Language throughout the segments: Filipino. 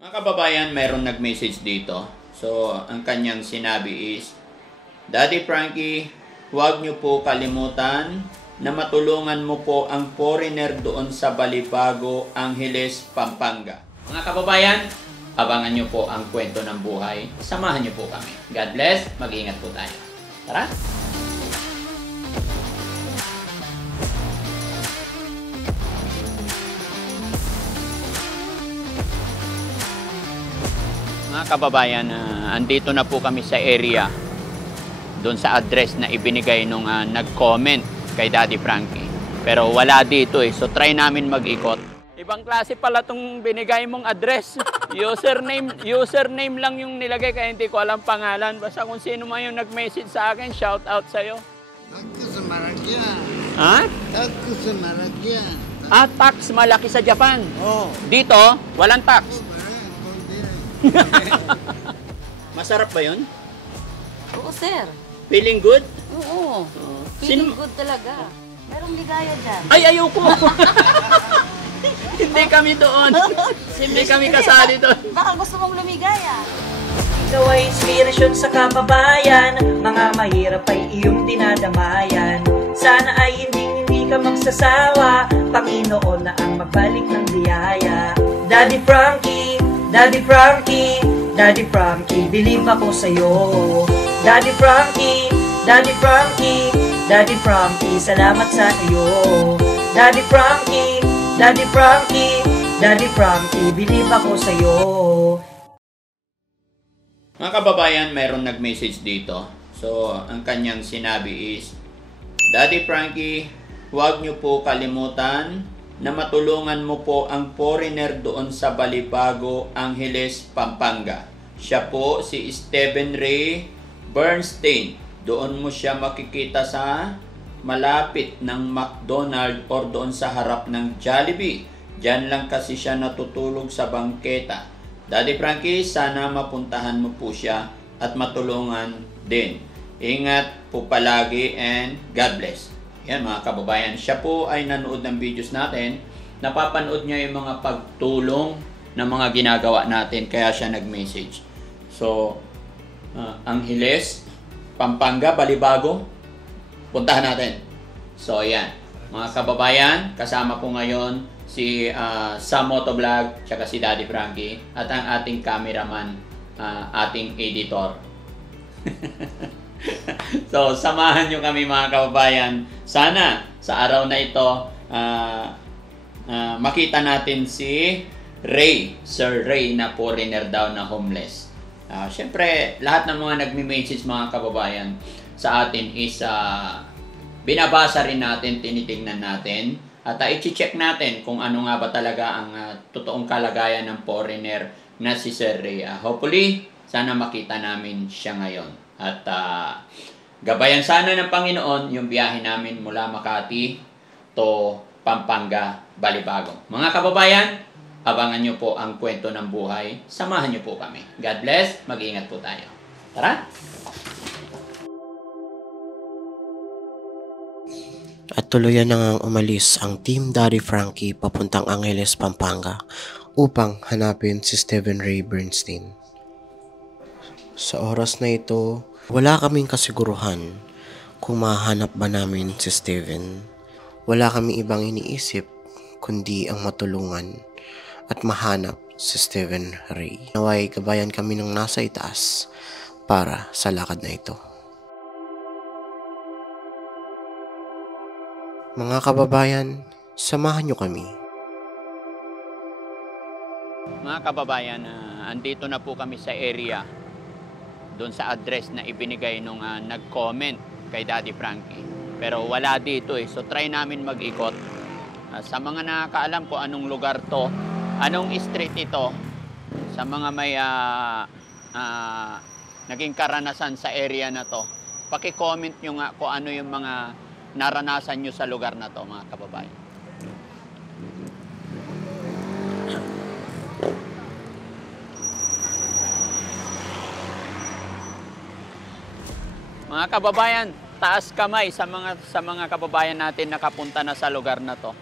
Mga kababayan, mayroong nag-message dito. So, ang kanyang sinabi is, Daddy Frankie, huwag niyo po kalimutan na matulungan mo po ang foreigner doon sa Balibago, Angeles, Pampanga. Mga kababayan, abangan niyo po ang kwento ng buhay. Samahan niyo po kami. God bless. Mag-ingat po tayo. Tara! Mga kababayan, andito na po kami sa area doon sa address na ibinigay nung nag-comment kay Daddy Frankie. Pero wala dito eh. So try namin mag-ikot. Ibang klase pala itong binigay mong address. Username lang yung nilagay kaya hindi ko alam pangalan. Basta kung sino man yung nag-message sa akin, shout out sa'yo. Ako sa Maragyan. Ha? Ako sa Maragyan. Tax malaki sa Japan. Oh. Dito, walang tax. Masarap ba yun? Oo, sir. Feeling good? Oo. Feeling good talaga. Merong ligaya dyan. Ay, ayoko! Hindi kami doon. Hindi kami kasali doon. Baka gusto mong lumigaya. Ikaw ay inspirasyon sa kababayan. Mga mahirap ay iyong dinadamayan. Sana ay hindi ka magsasawa. Panginoon na ang magbalik ng biyaya. Daddy Frankie, Daddy Frankie, Daddy Frankie, believe ako sa'yo. Daddy Frankie, Daddy Frankie, Daddy Frankie, salamat sa iyo. Daddy Frankie, Daddy Frankie, Daddy Frankie, believe ako sa'yo. Mga kababayan, mayroong nag-message dito. So, ang kanyang sinabi is, Daddy Frankie, huwag niyo po kalimutan na matulungan mo po ang foreigner doon sa Balibago, Angeles, Pampanga. Siya po si Stephen Ray Bernstein. Doon mo siya makikita sa malapit ng McDonald's or doon sa harap ng Jollibee. Diyan lang kasi siya natutulog sa bangketa. Daddy Frankie, sana mapuntahan mo po siya at matulungan din. Ingat po palagi and God bless. Yan mga kababayan, siya po ay nanood ng videos natin. Napapanood niya yung mga pagtulong ng mga ginagawa natin, kaya siya nag-message. So, Angeles, Pampanga, Balibago, puntahan natin. So, yan. Mga kababayan, kasama po ngayon si Sam Motovlog, tsaka si Daddy Frankie, at ang ating cameraman, ating editor. So, samahan nyo kami mga kababayan. Sana sa araw na ito, makita natin si Ray, Sir Ray na foreigner daw na homeless. Siyempre, lahat ng mga nagme-message mga kababayan sa atin is binabasa rin natin, tinitingnan natin, at i-check natin kung ano nga ba talaga ang totoong kalagayan ng foreigner na si Sir Ray. Hopefully, sana makita namin siya ngayon. At gabayan sana ng Panginoon yung biyahe namin mula Makati to Pampanga, Balibago. Mga kababayan, abangan nyo po ang kwento ng buhay. Samahan nyo po kami. God bless. Mag-ingat po tayo. Tara! At tuluyan na ngang umalis ang Team Daddy Frankie papuntang Angeles, Pampanga upang hanapin si Stephen Ray Bernstein. Sa oras na ito, wala kaming kasiguruhan kung mahanap ba namin si Stephen. Wala kaming ibang iniisip kundi ang matulungan at mahanap si Stephen Ray. Naway gabayan kami ng nasa itaas para sa lakad na ito. Mga kababayan, samahan nyo kami. Mga kababayan, andito na po kami sa area doon sa address na ibinigay nung nag-comment kay Daddy Frankie. Pero wala dito eh. So try namin mag-ikot. Sa mga nakakaalam po anong lugar to, anong street ito, sa mga may naging karanasan sa area na to, paki-comment nyo nga kung ano yung mga naranasan nyo sa lugar na to mga kababayan. Mga kababayan, taas kamay sa mga kababayan natin nakapunta na sa lugar na to.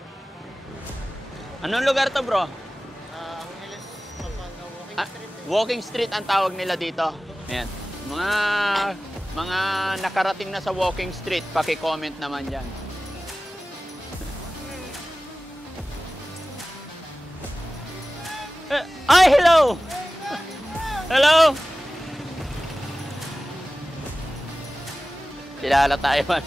Anong lugar to, bro? Angeles, Pampanga, walking Walking street ang tawag nila dito. Ayan. Mga nakarating na sa walking street, paki-comment naman dyan. Ay, hello! Hello! Kilala tayo man.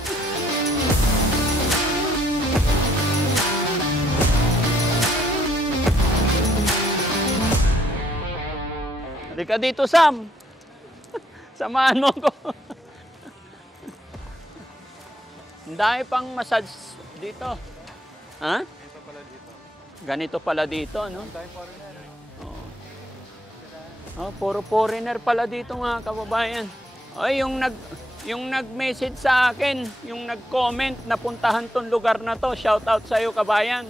Halika dito, Sam. Samahan mo ko. Ang dami pang massage dito. Ha? Ganito pala dito, no? Oh, puro foreigner pala dito mga kababayan. Ay, yung nag-message sa akin, yung nag-comment na puntahan tong lugar na to, shout out sa iyo, kabayan.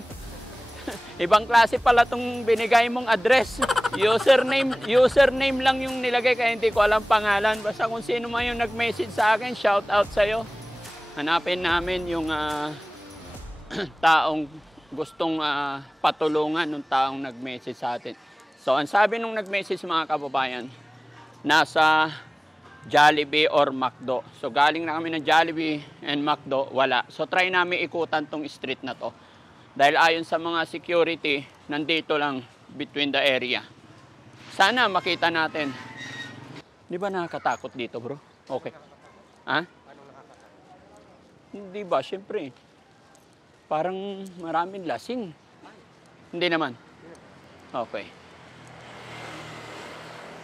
Ibang klase pala tong binigay mong address. Username lang yung nilagay kaya hindi ko alam pangalan. Basta kung sino man yung nag-message sa akin, shout out sa iyo. Hanapin namin yung taong gustong patulungan ng taong nag-message sa atin. So, ang sabi nung nag-message mga kababayan, nasa Jollibee or McDo. So, galing na kami ng Jollibee and McDo, wala. So, try namin ikutan tong street na to. Dahil ayon sa mga security, nandito lang between the area. Sana makita natin. Di ba nakakatakot dito, bro? Okay. Ha? Hindi ba? Siyempre. Parang maraming lasing. Hindi naman. Okay.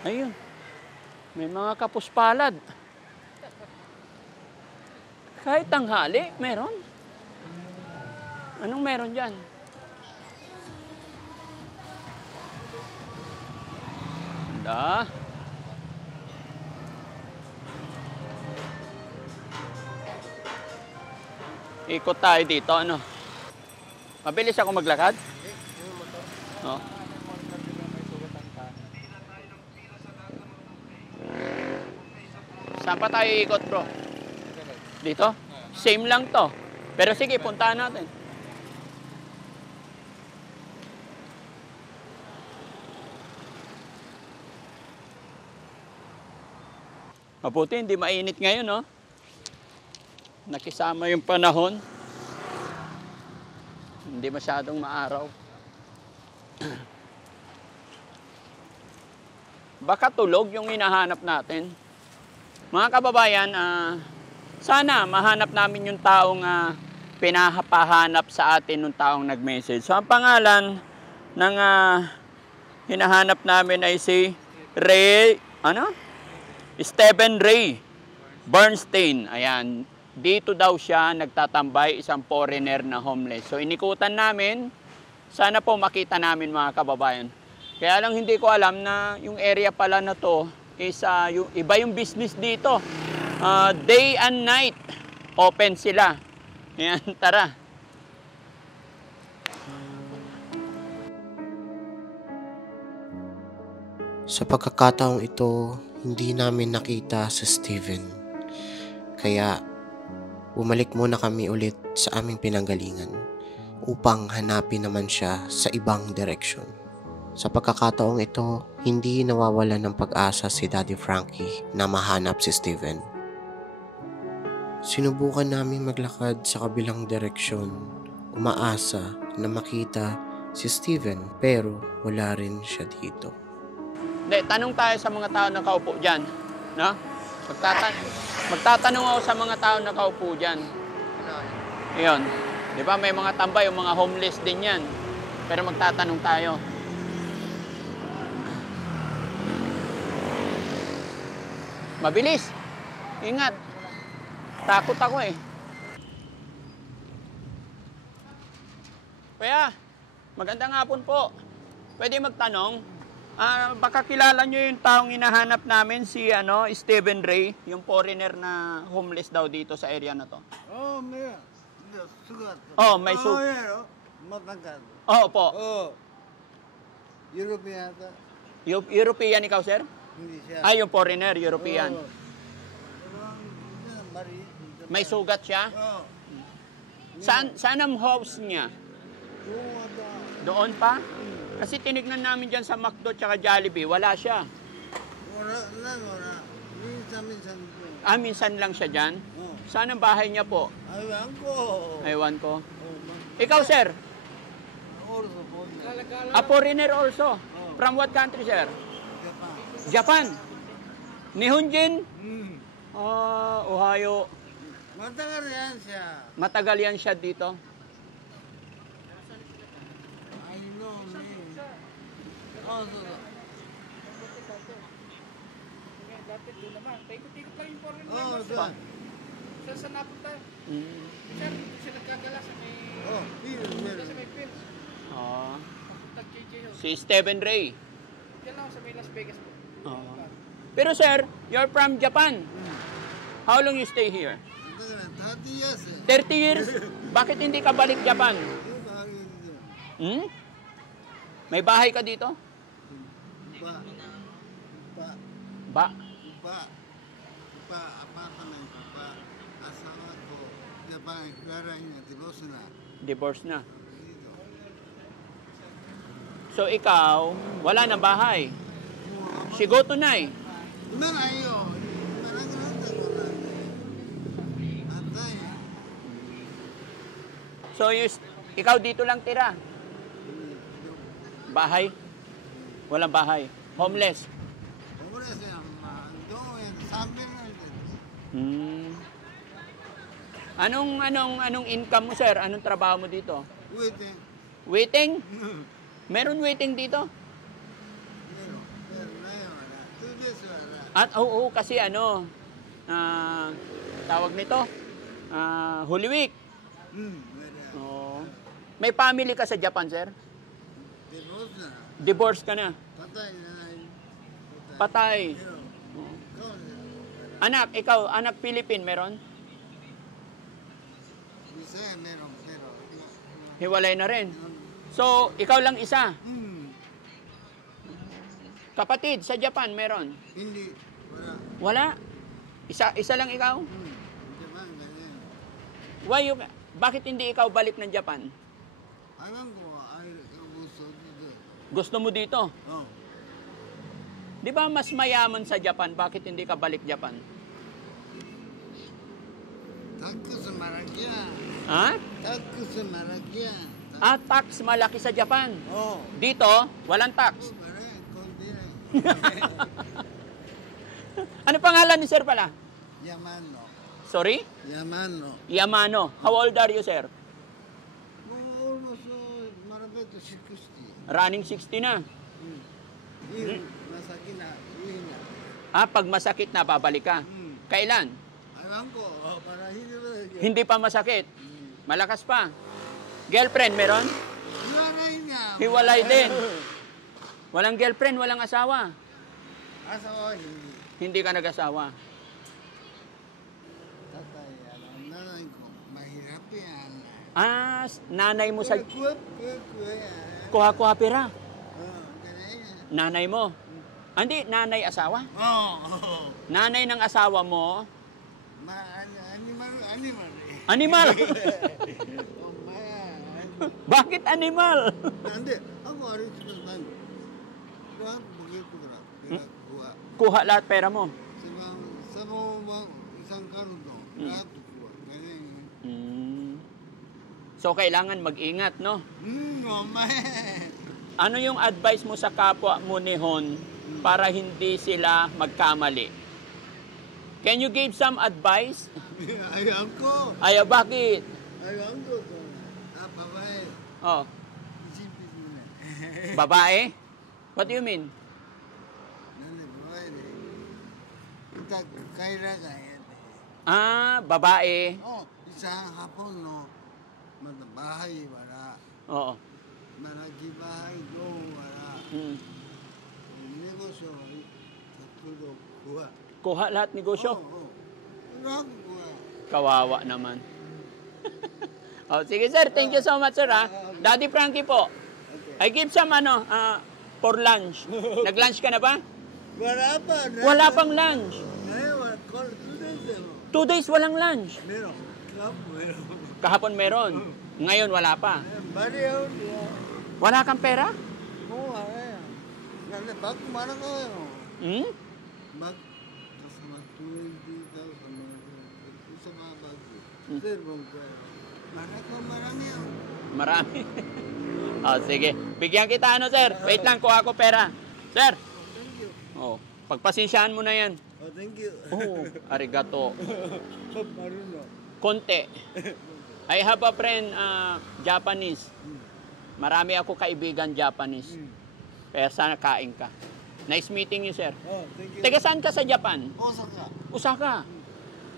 Ayun. May mga kapuspalad. Kahit tanghali, meron. Anong meron dyan? Ganda. Ikot tayo dito, ano? Mabilis ako maglakad? Oh. Saan pa tayo ikot, bro? Dito? Same lang to. Pero sige, puntahan natin. Mabuti, hindi mainit ngayon, no? Nakisama yung panahon. Hindi masyadong maaraw. Baka tulog yung hinahanap natin. Mga kababayan, sana mahanap namin yung taong pinapahanap sa atin ng taong nag-message. So, ang pangalan ng hinahanap namin ay si Stephen Ray Bernstein. Ayan, dito daw siya nagtatambay, isang foreigner na homeless. So, inikutan namin. Sana po makita namin mga kababayan. Kaya lang hindi ko alam na yung area pala na to is iba yung business dito. Day and night open sila. Ayan, tara. Sa pagkakataong ito, hindi namin nakita si Steven. Kaya bumalik muna kami ulit sa aming pinanggalingan upang hanapin naman siya sa ibang direksyon. Sa pagkakataong ito, hindi nawawalan ng pag-asa si Daddy Frankie na mahanap si Steven. Sinubukan namin maglakad sa kabilang direksyon, umaasa na makita si Steven pero wala rin siya dito. Hindi, tanong tayo sa mga tao na nakaupo dyan. No? Magtatanong ako sa mga tao na nakaupo dyan. Iyon. Di ba may mga tambay, yung mga homeless din yan. Pero magtatanong tayo. Mabilis. Ingat. Takot ako eh. Kuya, magandang hapon po. Pwede magtanong? Baka kilala nyo yung taong hinahanap namin, si Stephen Ray, yung foreigner na homeless daw dito sa area na to. Oh, may sugat. Oh, may sugat. yan, matangkad. Oo po. European ata. European ikaw, sir? Hindi siya. Ay, yung foreigner, European. Mari. May sugat siya? Oh. Saan ang house niya? Doon pa? Kasi tinignan namin dyan sa McDo tsaka Jollibee, wala siya. Wala. Minsan po. Minsan lang siya dyan. Oh. Saan ang bahay niya po? Aywan ko. Ewan ko. Oh, Ikaw, sir? also po. A foreigner also. From what country, sir? Japan. Japan. Nihonjin? Hmm. Ohio. Matagal yan siya. Matagal yan siya dito. I know me. Also, Dati doon naman. Paikot-ikot lang yung foreign oh, members. sir. Saan napunta? Mm. Sir, dito siya nagkagala sa may... Oh, here, Dito sa here. may Phils. Oh. Papunta JJ Hill. Si Stephen Ray. Diyan lang sa may Las Vegas po. Pero sir, you're from Japan. How long you stay here? Matagal, 30 years eh. 30 years? Bakit hindi ka balik Japan? Hmm? May bahay ka dito? Pa. Ba? Apartment pa. Asawa ko. Japan, klara niya, divorce na. Divorce na. Dito. So ikaw, wala na bahay. Shigo tunay. Manayo. Managanda ko na. Antay. So ikaw dito lang tira. Bahay? Walang bahay. Homeless. Ora siya, doon, sabi na ito. Hmm. Anong income mo, sir? Anong trabaho mo dito? Waiting. Waiting? Meron waiting dito? Pero na yun, wala. 2 days wala. At oo, kasi tawag nito, Holy Week. Wala. Oo. May family ka sa Japan, sir? Divorce na. Divorce ka na. Patay na. Patay. Pero, ikaw na. Anak Philippine, meron? Bisaya meron, pero. Hiwalay na rin. So, ikaw lang isa. Kapatid, sa Japan, meron? Hindi. Wala. Wala? Isa lang ikaw? Japan, ganyan. Bakit hindi ikaw balik ng Japan? Alam ko, ay gusto dito. Gusto mo dito? Oh. Di ba mas mayaman sa Japan? Bakit hindi ka balik Japan? Takus malaki. Ha? Takus malaki. Tax malaki sa Japan. Oh. Dito, walang tax. Wala, konti lang. Ano pangalan ni sir pala? Yamano. Sorry? Yamano. Yamano. How old are you, sir? Almost marabet 60. Running 60 na. Yun, masakit na. Yun na. Pag masakit na, babalik ka. Kailan? Alam ko, para hindi ba? Hindi pa masakit. Malakas pa. Girlfriend, meron? Hiwalay na. Hiwalay din. Walang girlfriend, walang asawa. Asawa, hindi. Hindi ka nag-asawa. Tatay, nanay ko, mahirap yan. Nanay mo sa... Kuha yan. Kuha-kuha pera. Ganyan. Nanay mo. Hindi, nanay asawa. Oh. Nanay ng asawa mo. Animal. Animal. Oh, man. Bakit animal? Hindi, ako aris naman. Lahat begitu berat. Kuha. Kuha lahat pera mo. Sa mga isang karuto, lahat kuha. Ganyan. So, kailangan mag-ingat, no? Oh, man. Ano yung advice mo sa kapwa mo nihon para hindi sila magkamali? Can you give some advice? Ayam ko. Bakit? Ayam ko. Babae. Oh, Isipin mo na. babae? What do you mean? Babae na. Kita kaira kaya. Babae. Oh, isang hapon, no. Bahay, wala. Oo. Malaki bahay, go, wala. Negosyo, tatlo, kuha. Kuha lahat negosyo. Oo. Lahat kuha. Kawawa naman. Sige sir, thank you so much sir ha. Daddy Frankie po. I give some for lunch. Nag-lunch ka na ba? Wala pa. Wala pang lunch. Ngayon, 2 days, 2 days walang lunch. meron. Meron. Kahapon meron. Ngayon wala pa. Bariyaw niya. Wala kang pera? nanay, bago marang kayo. Hmm? Kasama 20,000 sa mga bago. Sir, bang kayo. Marang yan. Marami. Oh, sige. Bigyan kita ano, sir. Wait lang, kuha ko pera. Sir. Thank you. Oh, pagpasensyahan mo na yan. Oh, thank you. Oh, arigato. Marunong. Konti. I have a friend, Japanese. Marami ako kaibigan Japanese. Kaya sana kain ka. Nice meeting you, sir. Oh, thank you. Taga saan ka sa Japan? Osaka. Osaka.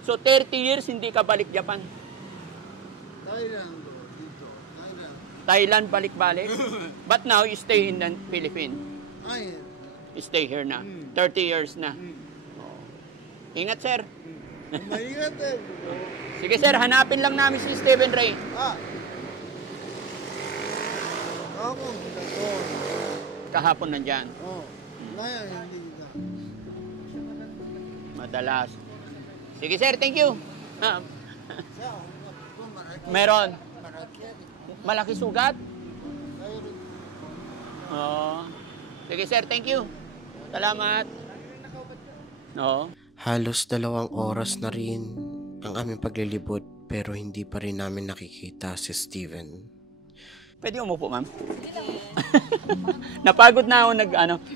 So, 30 years hindi ka balik Japan. Thailand bro, dito. Thailand. Thailand balik-balik. But now, you stay in the Philippines. Ay, You stay here na. 30 years na. Ingat, sir. maingat eh. Bro. Sige, sir. Hanapin lang namin si Stephen Ray. Ako, ito. Kahapon nandyan. Oh, ngayon, hindi kita. Madalas. Sige, sir. Thank you. Ah, Siya, ito, maraki. meron. Maraki. Malaki sugat. Tayo rin. Oo. Sige, sir. Thank you. Salamat. Oo. Halos 2 oras na rin ang aming paglilibot pero hindi pa rin namin nakikita si Steven. Pwede umupo, ma'am? Napagod na ako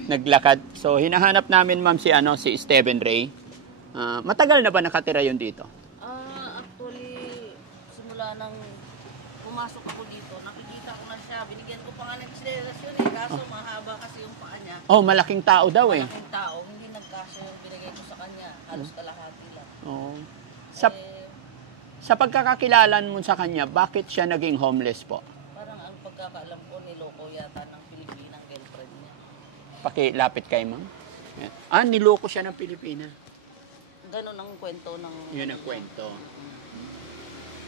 naglakad. So, hinahanap namin, ma'am, si Stephen Ray. Matagal na ba nakatira yun dito? Actually, simula nang pumasok ako dito, nakikita ko na siya. Binigyan ko pa nga ng konsiderasyon eh. Kaso mahaba kasi yung paa niya. Oh, malaking tao daw eh. Malaking tao, hindi nagkasya yung binigay ko sa kanya. Halos kalahati lang. Oh. Sa pagkakakilalan mo sa kanya, bakit siya naging homeless po? Parang ang pagkakaalam ko, niloko yata ng Pilipinang girlfriend niya. Pakilapit kay ma'am. Yan. Niloko siya ng Pilipina. Ganon ang kwento ng... Yun ang kwento.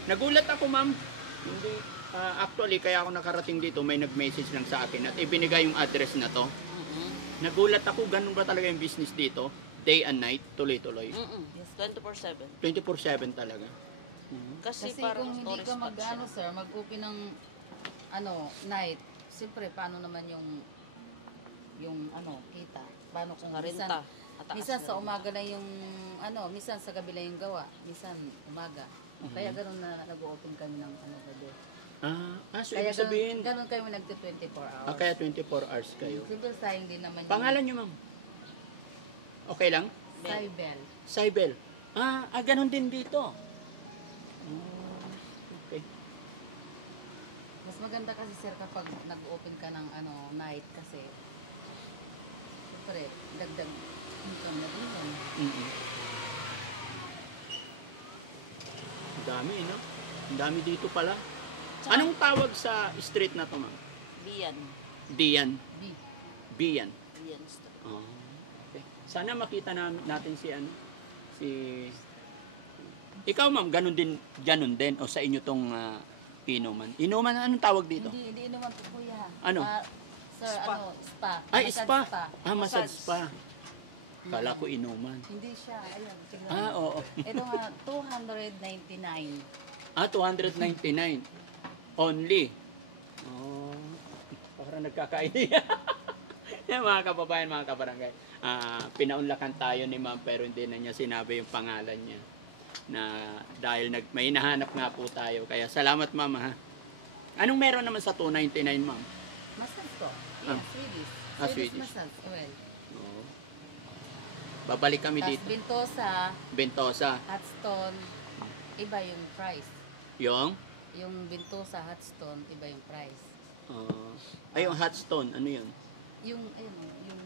Nagulat ako, ma'am. Hindi, actually, kaya ako nakarating dito, may nag-message lang sa akin at ibinigay yung address na to. Nagulat ako, ganun ba talaga yung business dito? Day and night, tuloy-tuloy. Yes, 24/7. 24/7 talaga. Kasi Kasi parang kung hindi tourist ka spot siya. sir, mag-open ng night, siyempre paano naman yung kita? Paano kung Renta. minsan sa umaga lang yung minsan sa gabi lang yung gawa, minsan umaga. Kaya ganoon na nag-open kami ng gabi. So Kaya ibig sabihin, ganoon kami nagte-24 hours. kaya 24 hours kayo. Simple sayang din naman Pangalan niyo, ma'am? Okay lang? Saibel. Saibel. Ganun din dito. Okay. Mas maganda kasi sir kapag nag-open ka ng night kasi siyempre dagdag income na din yun. Ang dami, no? Ang dami dito pala. Anong tawag sa street na to, ma'am? Bian. Dian. B. Bian. Bian Street. Oh, okay. Sana makita natin si Ikaw, ma'am, ganun din o sa inyo tong inuman. Inuman, anong tawag dito? Hindi naman po kuya. Ano? Sir, spa. Ay, Massage spa. Massage spa. Kala ko inuman. Hindi siya. Ayun, tingnan Oo. mo. Ito nga, 299. 299. Only. Oh, parang nagkakaiya. Yan, mga kababayan, mga kabarangay. Pinaunlakan tayo ni ma'am pero hindi na niya sinabi yung pangalan niya. Na dahil may hinahanap nga po tayo. Kaya salamat, ma'am, ha. Anong meron naman sa 299, ma'am? Massage to. Yeah, Swedish. Swedish. massage oil. Oo. Babalik kami Tapos dito. Bentosa, Bentosa. Hotstone, iba yung price. Yung? Yung Bentosa, Hotstone, iba yung price. Yung hot stone. Ano yun? Yung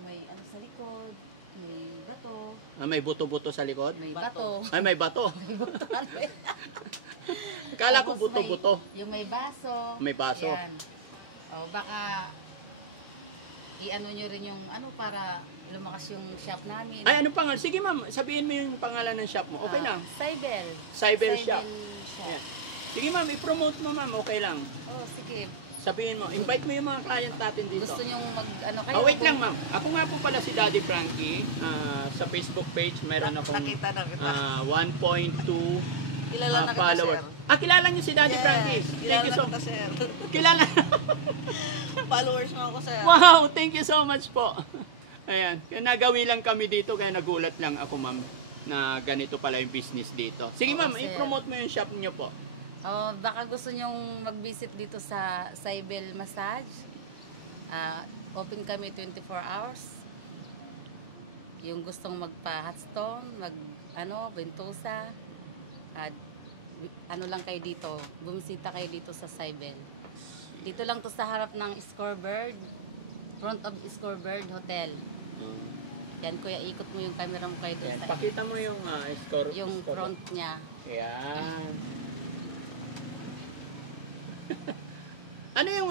may sa likod, may bato, May buto-buto sa likod? may bato. Ay, may bato. May buto. Kala ko Tapos buto-buto. Yung may baso. May baso. Yan. Baka i-ano nyo rin yung para lumakas yung shop namin. Ay, anong pangalan? Sige, ma'am. Sabihin mo yung pangalan ng shop mo. Okay lang. Saibel. Cyber shop. Shop. Yan. Sige, ma'am. I-promote mo, ma'am. Okay lang. Oh, sige. Sabihin mo. Invite mo yung mga client natin dito. Gusto nyo kayo? Wait lang, ma'am. Ako nga po pala si Daddy Frankie. Sa Facebook page, meron akong Nakita na kita. 1.2 Kilala na kita, followers. sir. Kilala niyo si Daddy Frankie. Thank you so much. sir. Kilala. Followers mo ako, sir. Wow, thank you so much po. Ayan, kaya nagawi lang kami dito, kaya nagulat lang ako, ma'am, na ganito pala yung business dito. Sige, Oo, ma'am, sir. i-promote mo yung shop niyo po. Oh, baka gusto nyong mag-visit dito sa Cybele Massage. Open kami 24 hours. Yung gustong magpa-hot stone, bentosa, at lang kayo dito, bumisita kayo dito sa Cybele. Dito lang to sa harap ng Scorebird, front of Scorebird Hotel. Yan, kuya, ikot mo yung camera mo kayo doon Ayan, sa pakita mo yung score. yung front niya. Ayan. Ano yung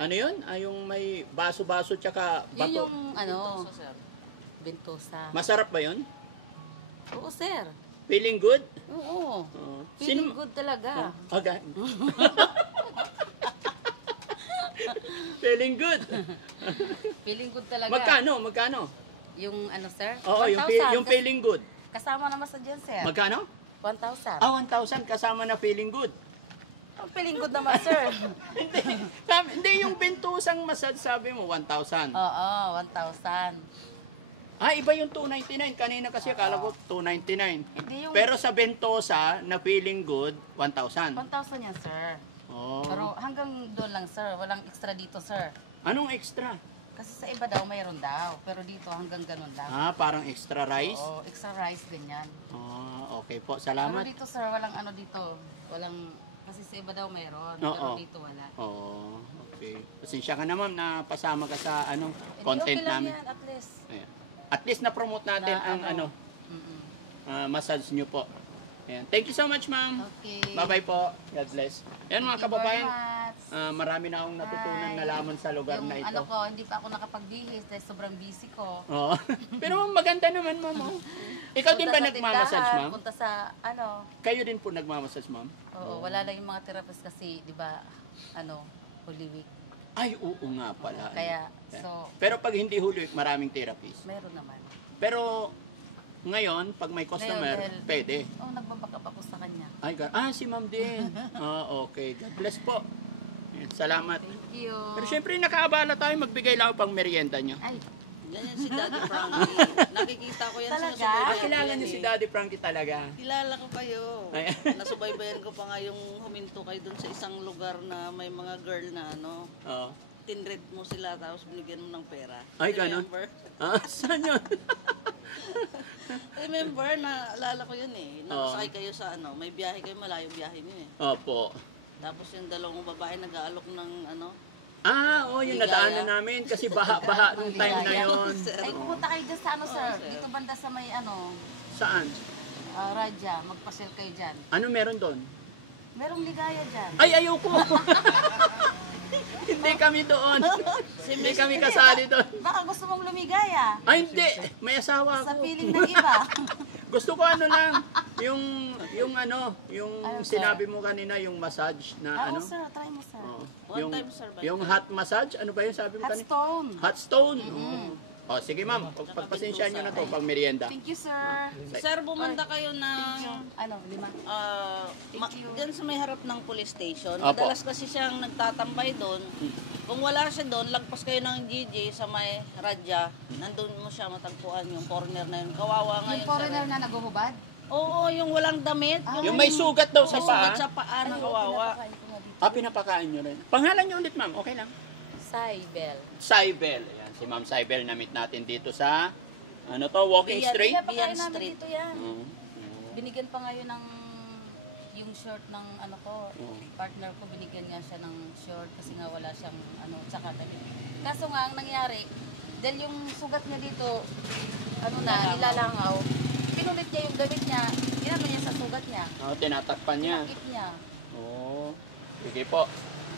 ano yun? Yung may baso-baso tsaka Yun bato. yung bentosa. Masarap ba yun? Oo, sir. Feeling good? Oo. Oo. Feeling good talaga. Okay. Feeling good. Feeling good talaga. Magkano? Yung sir? Oo, 1,000. yung feeling good. Kasama naman sa dyan, sir. Magkano? 1,000. 1,000 kasama na feeling good. Ang feeling good naman, sir. Hindi, yung bentusang massage sabi mo, 1,000. Oo, 1,000. Iba yung 299. Kanina kasi akala ko 299. Hindi yung Pero sa bentosa na feeling good, 1,000. 1,000 yan, sir. Oh. Pero hanggang doon lang, sir. Walang extra dito, sir. Anong extra? Kasi sa iba daw, mayroon daw. Pero dito, hanggang ganun lang. Parang extra rice? Oo, extra rice, ganyan. Okay po. Pero Salamat. dito, sir, walang dito. Walang, kasi sa iba daw mayroon. Oo. Pero dito wala. Okay. Pasensya ka na, ma'am, na pasama ka sa Hindi, content okay lang namin. yan, at least. Ayan. At least na-promote natin Na ang Mm-mm. massage nyo po. Ayan. Thank you so much, ma'am. Okay. Bye-bye po. God bless. Ayan, mga Thank you kababayan. very much. Marami na akong natutunan Hi. nalaman sa lugar Yung na ito. hindi pa ako nakapagbihis dahil sobrang busy ko. Oo. Pero maganda naman, ma'am. Oh. Ikaw din Punta ba sa nagmamassage, tindahan, ma'am? Punta sa Kayo din po nagmamassage, ma'am? Oo, wala lang yung mga therapist kasi, di ba, Holy Week. Ay, oo nga pala. Kaya, Pero pag hindi Holy Week, maraming therapist. meron naman. Pero ngayon, pag may customer, Ngayon, pwede. Nagbabakap ako sa kanya. Si ma'am din. Okay. God bless po. Ayan, salamat. Thank you. Pero syempre, nakaabala tayo. Magbigay lang ako pang merienda nyo. Ay, Ganyan si Daddy Frankie. Nakikita ko yan. Talaga? sinusubaybayan Kilala ko niyo yan si eh. Daddy Frankie talaga. Kilala ko kayo. Ay. Nasubaybayan ko pa nga yung huminto kayo dun sa isang lugar na may mga girl na Oo. tinread mo sila tapos binigyan mo ng pera. Ay, ganon? Remember? Saan yun? Remember, naalala ko yun eh. Oo. Nakasakay kayo sa may biyahe kayo, malayong biyahe niyo eh. Opo. Tapos yung dalawang babae nag-aalok ng Yung Ligaya. nadaanan namin kasi baha nung time na yon. ay pumunta kayo dyan sa sir? sir. Dito banda sa may Saan? Raja, magpasyal kayo dyan. Ano meron doon? Merong ligaya dyan. Ay, ayoko! Hindi kami doon. Hindi kami kasali doon. Baka gusto mong lumigaya. Ay, hindi. May asawa Sa ako. piling ng iba. Gusto ko lang, yung sir? sinabi mo kanina, yung massage na Oo, sir. Try mo, sir. One time, sir, ba? Yung hot massage, ano ba yun sabi mo Hot kanina? stone. Hot stone. Sige ma'am, pagpasensya nyo na to pang merienda. Thank you, sir. Sir, bumanda kayo ng 5. dyan sa may harap ng police station. Apo. Madalas kasi siyang nagtatambay doon. Kung wala siya doon, lagpas kayo ng GG sa may Radya. Nandun mo siya matagpuan yung corner na yun. Kawawa ngayon. Yung foreigner na naguhubad? Oo, yung walang damit. Yung may sugat daw sa sugat paa. sa paa na kawawa. Pinapakain nyo rin. Pangalan nyo ulit ma'am, okay lang. Cybele. Cybele. Ayan, si Ma'am Cybele na-meet natin dito sa Walking Street. Pinapakain Bian namin Street. dito yan. Oo. Binigyan pa ngayon ng yung short ng partner ko, binigyan nga siya ng short kasi nga wala siyang tsaka damit. Kaso nga, ang nangyari, dahil yung sugat niya dito, nilalangaw, pinulit niya yung damit niya, ginano niya sa sugat niya. Tinatakpan niya. Pinakit niya. Sige po.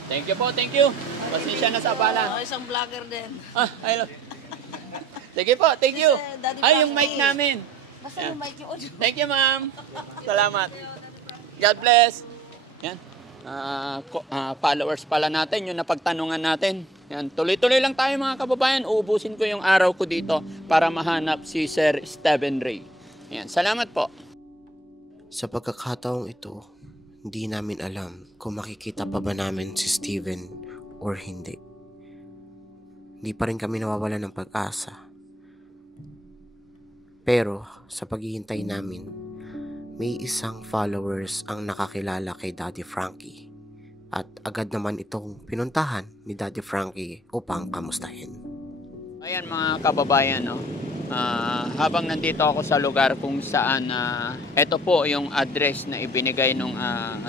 Thank you po, thank you. Pasensya na sa abala. Isang vlogger din. Ayun. Sige po, thank you. Kasi, Daddy Yung mic Frankie. namin. Basta yung mic yung audio. Thank you, ma'am. Salamat. God bless. Yan. Followers pala natin, yung napagtanungan natin. Yan. Tuloy-tuloy lang tayo mga kababayan. Uubusin ko yung araw ko dito para mahanap si Sir Stephen Ray. Yan. Salamat po. Sa pagkakataong ito, hindi namin alam kung makikita pa ba namin si Steven or hindi. di pa rin kami nawawala ng pag-asa. Pero sa paghihintay namin, may isang followers ang nakakilala kay Daddy Frankie at agad naman itong pinuntahan ni Daddy Frankie upang kamustahin. Ayan mga kababayan, no? Habang nandito ako sa lugar kung saan ito po yung address na ibinigay ng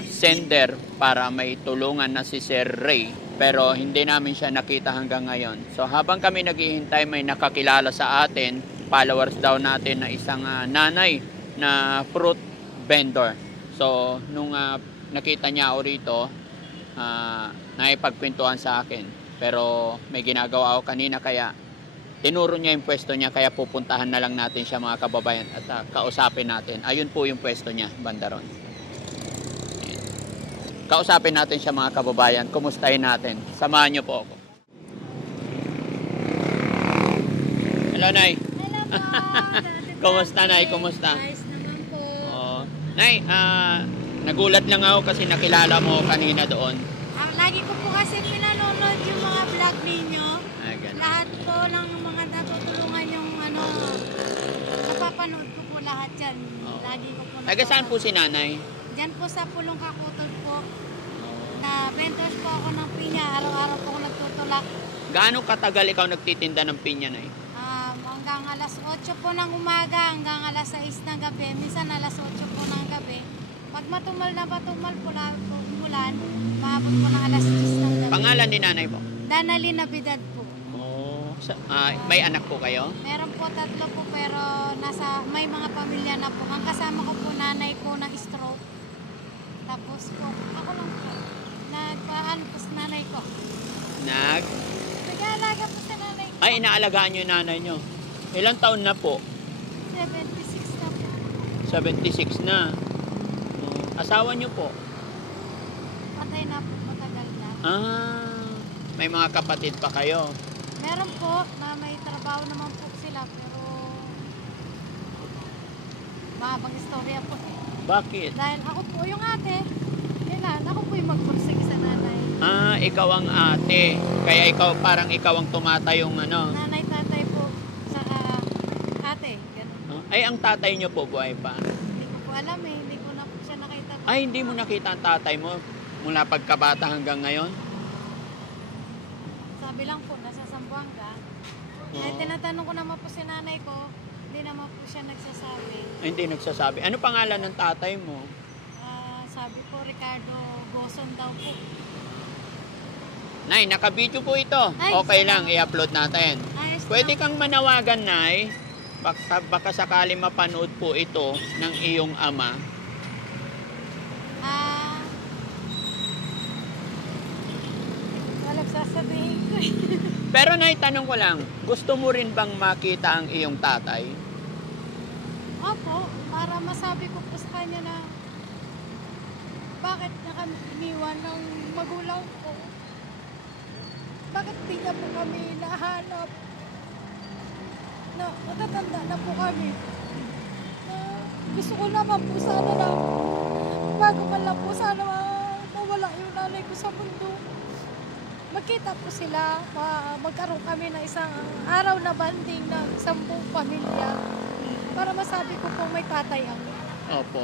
sender para may tulungan na si Sir Ray, pero hindi namin siya nakita hanggang ngayon. So habang kami naghihintay, may nakakilala sa atin, followers daw natin, na isang nanay na fruit vendor. So nung nakita niya ako rito, naipagkwentuhan sa akin, pero may ginagawa ako kanina kaya tinuro niya yung pwesto niya, kaya pupuntahan na lang natin siya mga kababayan at kausapin natin. Ayun po yung pwesto niya, bandaron. Ayan. Kausapin natin siya mga kababayan, kumustahin natin. Samahan niyo po ako. Hello, Nay. Hello po. Kumusta, Nay? Kumusta? Ayos naman po. Oh. Nay, nagulat lang ako kasi nakilala mo kanina doon. Lagi ko po kasi pinanonood yung mga vlog ninyo. Ay, ganun. Lahat po ng mga natutulungan yung napapanood ko po lahat yan. Oo. Lagi ko po Taga saan po si Nanay? Diyan po sa Pulong Kakutol po. Na vendors po ako ng pinya. Araw-araw po ako nagtutulak. Gaano katagal ikaw nagtitinda ng pinya, Nay? Hanggang alas 8 po ng umaga, hanggang alas 6 ng gabi. Minsan alas 8 po ng gabi. Pag matumal po umulan, maabot po ng alas 10 ng gabi. Pangalan ni Nanay mo? Danali Nabidad po. Oh, may anak po kayo? Meron po 3 po pero may mga pamilya na po. Ang kasama ko po nanay ko na stroke. Tapos po, ako lang po. Nagpaan po sa nanay ko. Nag-aalaga po sa nanay ko. Ay, inaalagaan nyo yung nanay nyo. Ilang taon na po? 76 na po. 76 na. Asawa nyo po? Patay na po, matagal na. May mga kapatid pa kayo? Meron po na may trabaho naman po sila pero mahabang istorya po. Bakit? Dahil ako po yung ate nila, ako po yung magpursige sa nanay. Ikaw ang ate. Kaya ikaw ang tumatayong ano? Nanay, tatay po sa ate. Ganun. Ay, ang tatay nyo po buhay pa? Hindi ko po alam eh. Hindi ko na po siya nakita. Ay, hindi mo nakita ang tatay mo mula pagkabata hanggang ngayon? Sabi lang po, nasa Zamboanga. Eh, tinatanong ko naman po si nanay ko, hindi naman po siya nagsasabi. Ay, hindi nagsasabi. Ano pangalan ng tatay mo? Sabi po, Ricardo Goson daw po. Nay, naka-video po ito. Ay, Okay salamat. lang, i-upload natin. Ayos Pwede na. kang manawagan, Nay. Baka sakali mapanood po ito ng iyong ama. Walang sasabihin ko eh. Pero Nay, tanong ko lang, gusto mo rin bang makita ang iyong tatay? Opo, para masabi ko po sa kanya na bakit niya kami iniwan ng magulang ko. Bakit di niya po kami nahanap? Na matatanda na po kami. Gusto ko naman po sana na bago man lang po sana mawala yung nanay ko sa mundo. Magkita po sila, magkaroon kami ng isang araw na banding ng 10 pamilya para masabi ko po may tatay ako. Opo.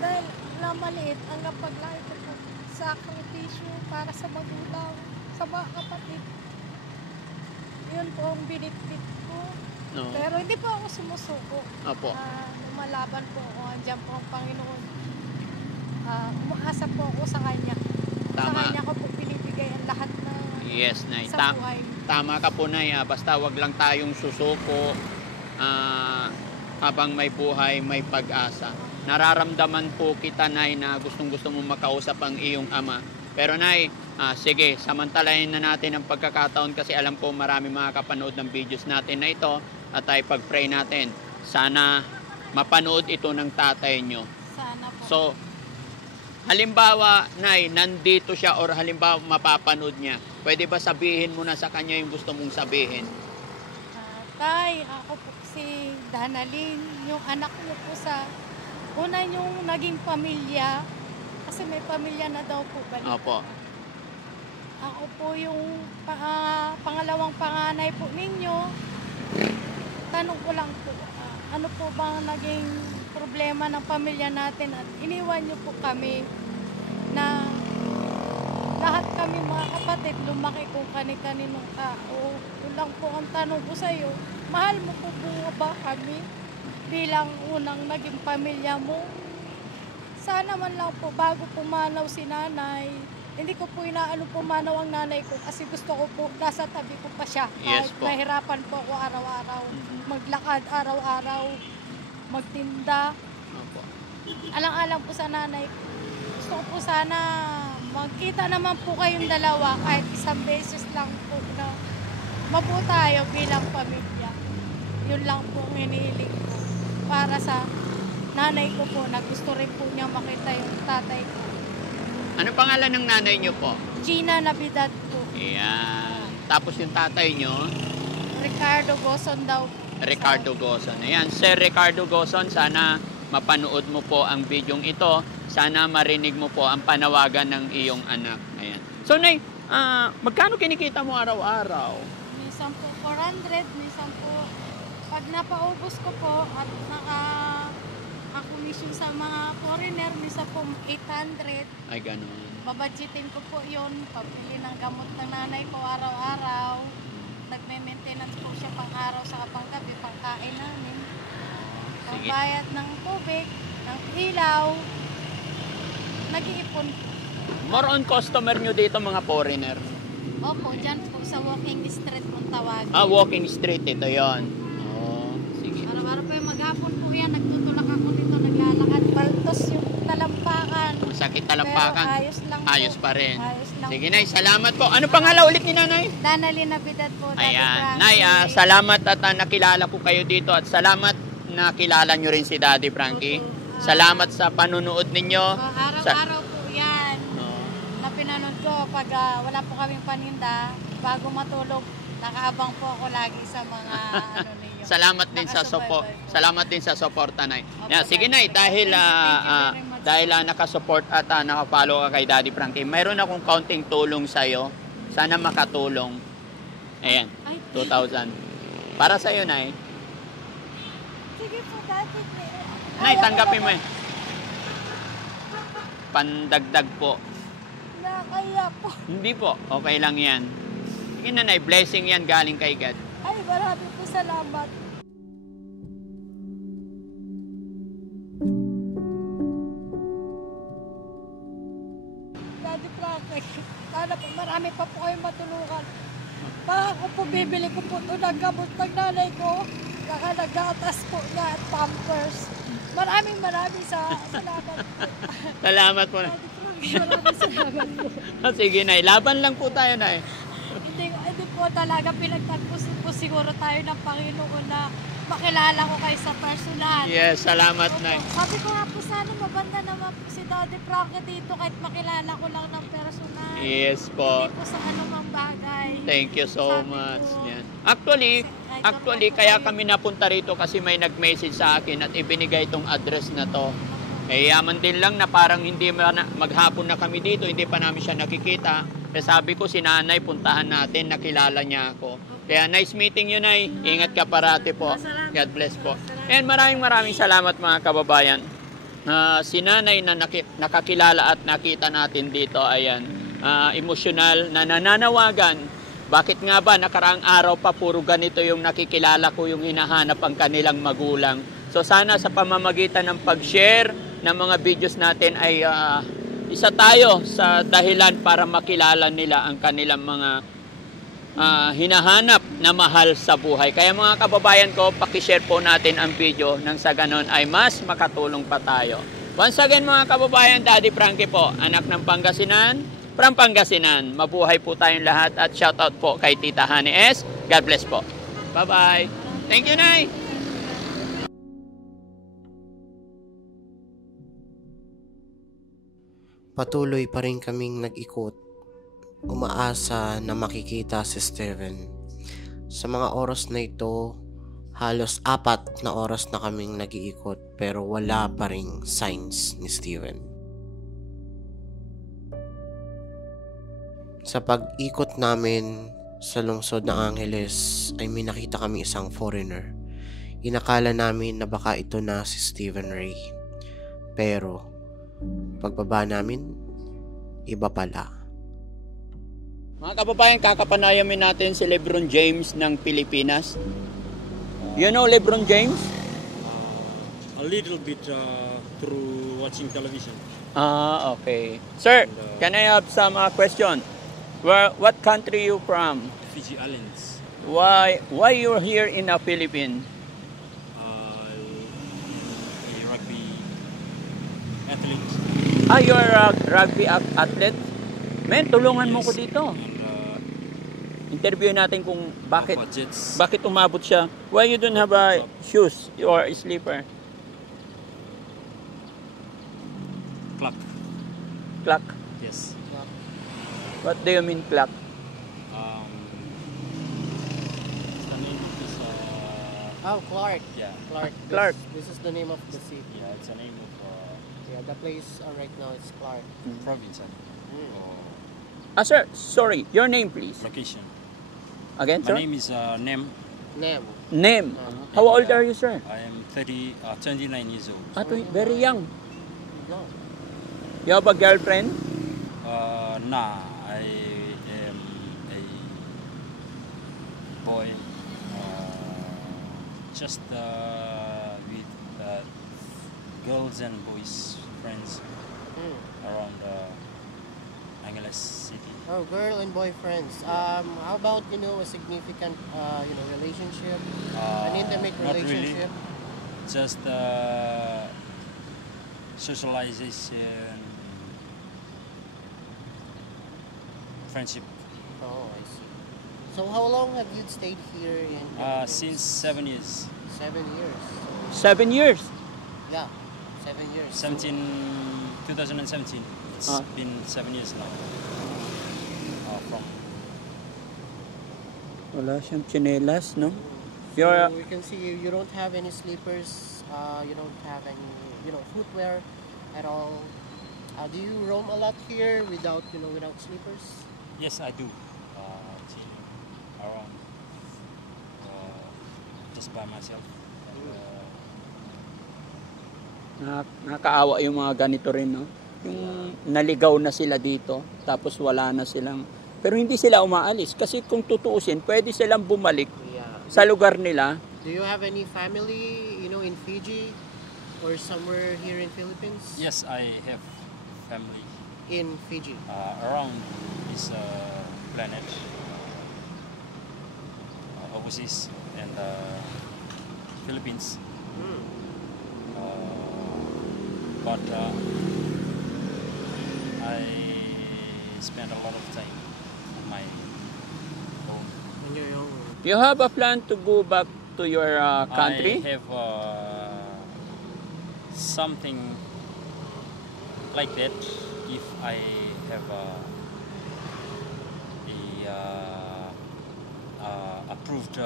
Dahil na maliit ang napaglaki ko po sa sakripisyo para sa magulang, sa mga kapatid. Yun po ang binitbit ko. No. Pero hindi po ako sumusuko. Opo. Lumalaban po ako. Andiyan po ang Panginoon. Umaasa po ako sa Kanya. Sa Tama. Kanya ko po pinibigay ang lahat na Yes, Nay. sa buhay. Tama ka po, Nay. Basta wag lang tayong susuko. Habang may buhay, may pag-asa. Nararamdaman po kita, Nay, na gustong-gusto mong makausap ang iyong ama. Pero Nay, sige, samantalahin na natin ang pagkakataon kasi alam ko marami makakapanood ng videos natin na ito at ay pag-pray natin. Sana mapanood ito ng tatay nyo. Sana po. So, halimbawa, Nay, nandito siya or halimbawa mapapanood niya, pwede ba sabihin mo na sa kanya yung gusto mong sabihin? Tay, ako po si Danalyn, yung anak niyo po sa una yung naging pamilya. Kasi may pamilya na daw po. Balik. Opo. Ako po yung pangalawang panganay po ninyo. Tanong ko lang po, ano po bang naging problema ng pamilya natin at iniwan niyo po kami na lahat kami mga kapatid lumaki kung kani-kaninong tao. Yun lang po ang tanong ko sa iyo. Mahal mo po ba kami bilang unang naging pamilya mo? Sana man lang po bago pumanaw si nanay, hindi ko po inaano pumanaw ang nanay ko kasi gusto ko po nasa tabi ko pa siya. Yes Kahit po. nahirapan po ako araw-araw, maglakad araw-araw, magtinda. Opo. Alang-alang po sa nanay ko. Gusto ko po sana magkita naman po kayong dalawa kahit isang beses lang po na mabuo tayo bilang pamilya. Yun lang po ang hinihiling ko para sa nanay ko po na gusto rin po niya makita yung tatay ko. Ano pangalan ng nanay niyo po? Gina Navidad po. Ayan. Tapos yung tatay niyo, Ricardo Goson daw. Ricardo Goson. Ayan, Sir Ricardo Goson, sana mapanood mo po ang bidyong ito. Sana marinig mo po ang panawagan ng iyong anak. Ayan. So, Nay, magkano kinikita mo araw-araw? Minsan po 400, minsan po pag napaubos ko po at naka-commission sa mga foreigner, minsan po 800. Ay, ganun. Babadgetin ko po yun, pabili ng gamot ng nanay ko araw-araw. Nagme-maintenance po siya pang araw sa panggabi, pangkain namin. Pangbayad ng tubig, ng ilaw, nag-iipon. More on customer nyo dito mga foreigner. Opo, dyan po sa walking street mong tawagin. Walking street, ito yon. Oh, sige. Araw-araw po yung maghapon po yan, nagtutulak ako dito, naglalakad. Baltos yung talampakan. Sakit talampakan. Pero ayos lang po. Ayos pa rin. Ayos lang Sige, po. Nay, salamat po. Ano pangalan ulit ni Nanay? Danali Navidad po. Daddy Ayan. Frankie. Nay, salamat at nakilala ko kayo dito at salamat na kilala nyo rin si Daddy Frankie. Salamat sa panunood ninyo. Araw-araw po yan. Oh. Na pinanood ko pag wala po kaming paninda, bago matulog, nakaabang po ako lagi sa mga ano ninyo. Salamat din sa support. Salamat din sa suporta, Nay. Yeah, sige, Nay, dahil Thank you very much. nakasupport at nakapollow ka kay Daddy Frankie, mayroon akong kaunting tulong sa iyo. Sana makatulong. Ayan, 2,000. Para sa iyo, Nay. Sige po, dati. Nay, tanggapin mo eh. Pandagdag po. Nakaya po. Hindi po, okay lang yan. Sige na, Nay, blessing yan galing kay God. Ay, marami po salamat. Daddy Frankie, sana po marami pa po kayong matulungan. Baka ako po bibili ko po ito ng gamot ng nanay ko. Saka nag-atas po niya at pampers. Maraming salamat po. Salamat po, Nay. Daddy Frankie, maraming salamat po. Sige, Nay, laban lang po tayo, Nay. Hindi po talaga pinagtagpusin po siguro tayo ng Panginoon na makilala ko kayo sa personal. Yes, salamat, Opo. Nay. Sabi ko nga po sana mabanda naman po si Daddy Frankie dito kahit makilala ko lang ng personal. Yes po. Hindi po sa anumang bagay. Thank you so Sabi much. ko, Yan. Actually, kaya kami napunta rito kasi may nag-message sa akin at ibinigay itong address na to. Eh, yaman din lang na parang hindi maghapon na kami dito, hindi pa namin siya nakikita. Kaya sabi ko, si Nanay, puntahan natin, nakilala niya ako. Kaya nice meeting you, Nay. Ingat ka parati po. God bless po. And maraming salamat mga kababayan. Si Nanay na nakakilala at nakita natin dito, ayan, emosyonal na nananawagan. Bakit nga ba nakaraang araw pa puro ganito yung nakikilala ko, yung hinahanap ang kanilang magulang. So sana sa pamamagitan ng pag-share ng mga videos natin ay isa tayo sa dahilan para makilala nila ang kanilang mga hinahanap na mahal sa buhay. Kaya mga kababayan ko, pakishare po natin ang video nang sa ganon ay mas makatulong pa tayo. Once again mga kababayan, Daddy Frankie po, anak ng Pangasinan, from Pangasinan. Mabuhay po tayong lahat at shoutout po kay Tita Honey S. God bless po. Bye-bye. Thank you, Nay. Patuloy pa rin kaming nag-ikot, umaasa na makikita si Steven. Sa mga oras na ito, halos 4 na oras na kaming nag-iikot pero wala pa ring signs ni Steven. Sa pag-ikot namin sa lungsod ng Angeles ay may nakita kami isang foreigner. Inakala namin na baka ito na si Stephen Ray. Pero pagbaba namin, iba pala. Mga kababayan, kakapanayamin natin si LeBron James ng Pilipinas. You know LeBron James? A little bit through watching television. Ah, okay. Sir, can I have some question? What country you from? Fiji Islands. Why you're here in the Philippines? A rugby athlete. Ah, you're a rugby athlete? Men, tulungan mo ko dito. And Interview natin kung bakit Jets. bakit umabot siya. Why you don't have a shoes or a slipper? Clock. Clock. Yes. What do you mean clock? The name is Oh, Clark. yeah. Clark. Clark. This is the name of the city. Yeah, it's a name of Yeah, the place right now is Clark. province. Ah, sir, sorry. Your name, please. Location. Again, My sir? name is Nem. Nem. Name. How old are you, sir? I am 29 years old. Ah, very young. No. You have a girlfriend? Nah, I am a boy. Just with girls and boys friends around Angeles City. Oh, girl and boy friends. How about a significant relationship, an intimate Not really. relationship? Just socialization, friendship. Oh, I see. So how long have you stayed here in? Since 7 years. 7 years. 7 years. Yeah, 7 years. 2017. It's Ah. been 7 years now. From Wala siyang tsinelas, no? So You're, we can see you don't have any sleepers. You don't have any footwear at all. Do you roam a lot here without without sleepers? yes, I do. Around just by myself. nakakaawa yung mga ganito rin, no? Yung naligaw na sila dito, tapos wala na silang... Pero hindi sila umaalis. Kasi kung tutuusin, pwede silang bumalik Yeah. sa lugar nila. Do you have any family, in Fiji or somewhere here in Philippines? Yes, I have family In Fiji. around this planet, overseas and Philippines. But I spend a lot of time on my home. In your own. You have a plan to go back to your country? I have something like that if I have approved,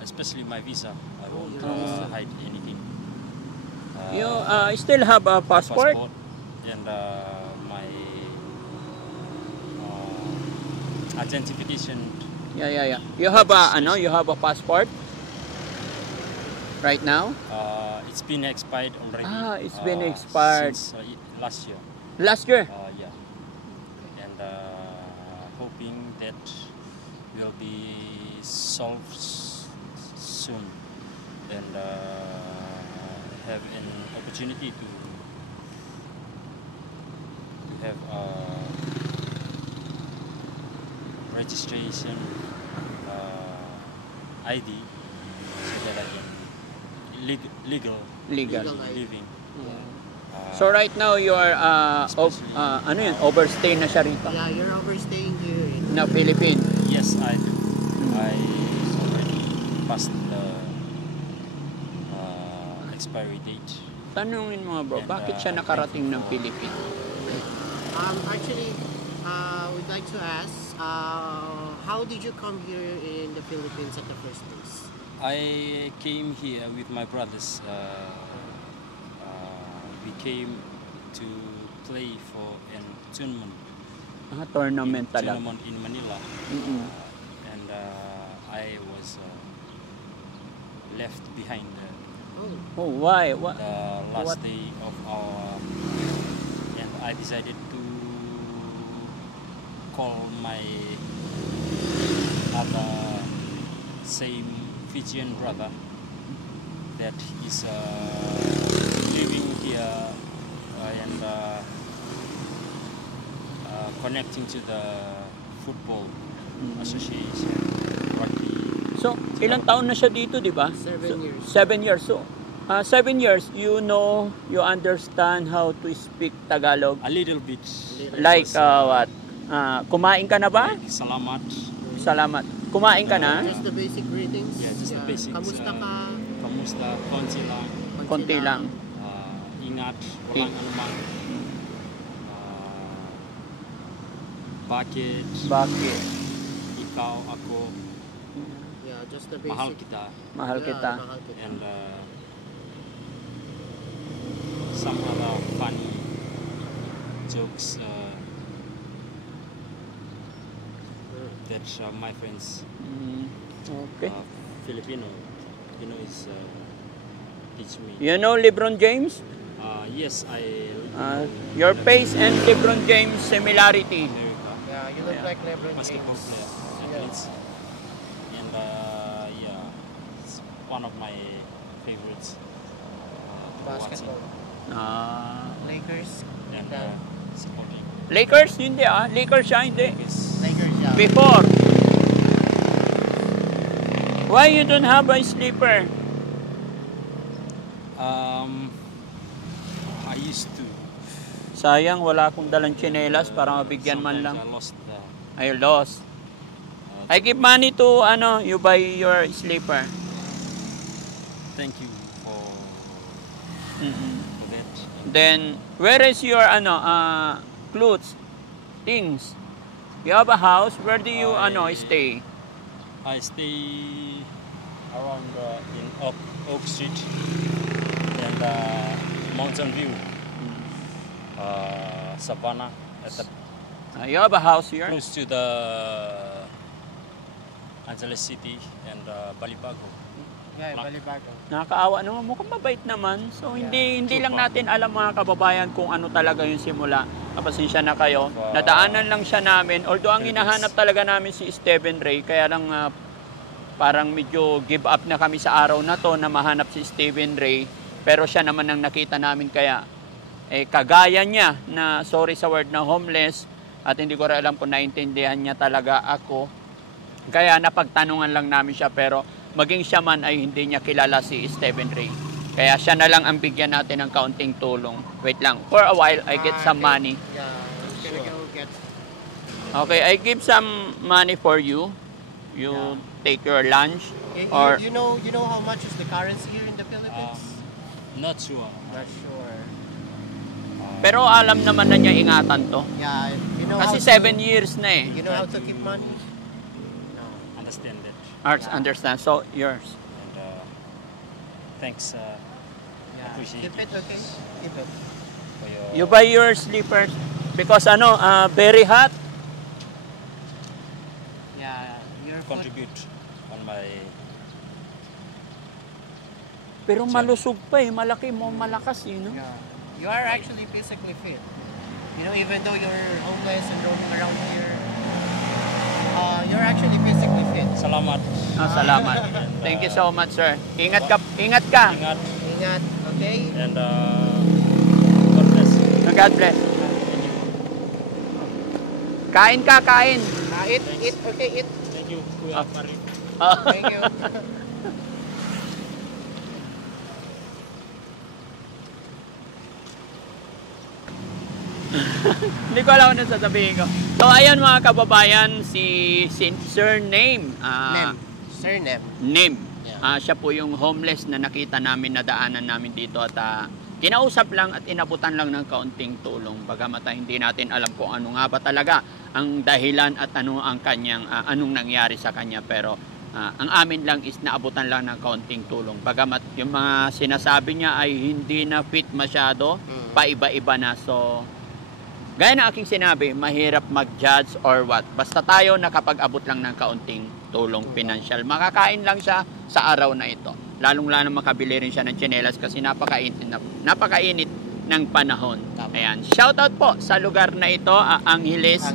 especially my visa. I won't hide anything. You still have a passport? And my identification. Yeah. You have a passport? Right now? It's been expired already. It's been expired. Since last year. Last year? Yeah. And hoping that will be solved soon and have an opportunity to have registration ID so that I can legal Legal. living. So right now you are overstay na siya rito Yeah, you're overstaying here in na Philippines. Yes, I do. I already passed the expiry date. Tanungin mo bro, bakit siya nakarating ng Philippines? Actually, we'd like to ask, how did you come here in the Philippines at the first place? I came here with my brothers. We came to play for an tournament Tournament talaga. tournament in Manila. Mm-mm. And I was left behind Oh, why? the last What? day of our, and I decided to call my other same Fijian brother that is living here and connecting to the football association. Rugby. So, ilang taon na siya dito, di ba? 7 years. 7 years. So, 7 years, you know, you understand how to speak Tagalog. A little bit. Like, what? Kumain ka na ba? Like salamat. Salamat. Kumain ka na? Just the basic greetings. Yeah, just the basics. Kamusta ka? Kamusta, konti lang. Konti lang. Ingat, walang anuman. Bakit? Bakit? Ikaw, ako, Yeah, just the basic. mahal kita. Mahal Yeah, kita. mahal kita. And some other funny jokes that my friends, Okay. Filipino is teach me. You know LeBron James? Yes, I Your face and LeBron James similarity. America Yeah, you look like LeBron basketball James. player, athletes. And yeah, it's one of my favorites. Basketball. Lakers. Watching and supporting. Lakers? Hindi Lakers siya, hindi. Lakers, yeah. Before. Why you don't have a sleeper? I used to. Sayang, wala akong dalang tsinelas para mabigyan man lang. I lost the. I lost. I give money to, you buy your sleeper. Thank you for that. Then, where is your, clothes, things? You have a house, where do you, stay? I stay around in Oak Street and Mountain View, Savannah, at the You have a house here? close to the Angeles City and Balibago. Yeah, Balibago. Nakakaawa naman, mukhang mabait naman. So, hindi lang natin alam mga kababayan kung ano talaga yung simula. Kapasensya na kayo. Nadaanan lang siya namin. Although, ang hinahanap talaga namin si Stephen Ray, kaya lang parang medyo give up na kami sa araw na to na mahanap si Stephen Ray. Pero siya naman ang nakita namin, kaya kagaya niya na sorry sa word na homeless at hindi ko rin alam kung naintindihan niya talaga ako. Kaya napagtanungan lang namin siya, pero maging siya man ay hindi niya kilala si Stephen Ray. Kaya siya na lang ang bigyan natin ng kaunting tulong. Wait lang, for a while I get some money. Yeah, I'm gonna go get. Okay, I give some money for you. You take your lunch. Or You know how much is the currency here in the Philippines? Not sure. Not sure. pero alam naman na niya ingatan to. Yeah, you know Kasi how 7 years na eh. You know how to keep money? Understand that. Arts understand. So, yours. And thanks. Yeah. Appreciate Keep it, okay? Keep it. for your You buy your slippers because very hot. Yeah, your foot. contribute on my. Pero malusog pa eh. Malaki mo, malakas eh. No? Yeah. You are actually physically fit. You know, even though you're homeless and roaming around here, you're actually physically fit. Salamat. Salamat. Thank you so much, sir. Ingat ka. Ingat ka. Ingat. Ingat, okay? And God bless. God bless. Kain ka, kain. Eat, okay, eat. Thank you, Kuya Farid. Thank you. Hindi ko alam ano sasabihin ko. So, ayan mga kababayan, si surname. Surname. Name. Yeah. Siya po yung homeless na nakita namin, nadaanan namin dito at kinausap lang at inabutan lang ng kaunting tulong. Bagamat hindi natin alam kung ano nga ba talaga ang dahilan at ano ang kanyang, anong nangyari sa kanya. Pero ang amin lang is naabutan lang ng kaunting tulong. Bagamat yung mga sinasabi niya ay hindi na fit masyado, paiba-iba na. So, Gaya na aking sinabi, mahirap mag-judge or what. Basta tayo nakapag-abot lang ng kaunting tulong pinansyal. Makakain lang siya sa araw na ito. Lalong-lalo makabili rin siya ng tsinelas kasi napakainit ng panahon. Ayan. Shoutout po sa lugar na ito, Angeles,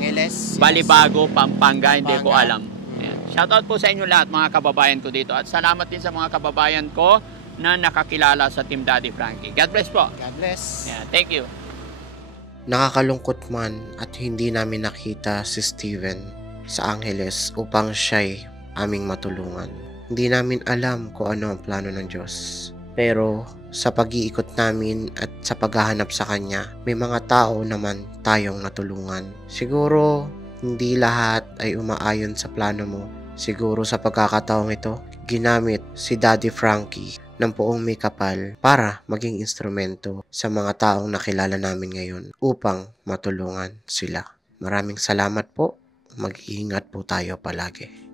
Balibago, Pampanga. Hindi ko alam. Ayan. Shoutout po sa inyo lahat, mga kababayan ko dito. At salamat din sa mga kababayan ko na nakakilala sa Team Daddy Frankie. God bless po. God bless. Yeah, thank you. Nakakalungkot man at hindi namin nakita si Steven sa Angeles upang siya'y aming matulungan. Hindi namin alam kung ano ang plano ng Diyos. Pero sa pag-iikot namin at sa paghahanap sa Kanya, may mga tao naman tayong natulungan. Siguro hindi lahat ay umaayon sa plano mo. Siguro sa pagkakataong ito, ginamit si Daddy Frankie ng poong may kapal para maging instrumento sa mga taong nakilala namin ngayon upang matulungan sila. Maraming salamat po. Mag-iingat po tayo palagi.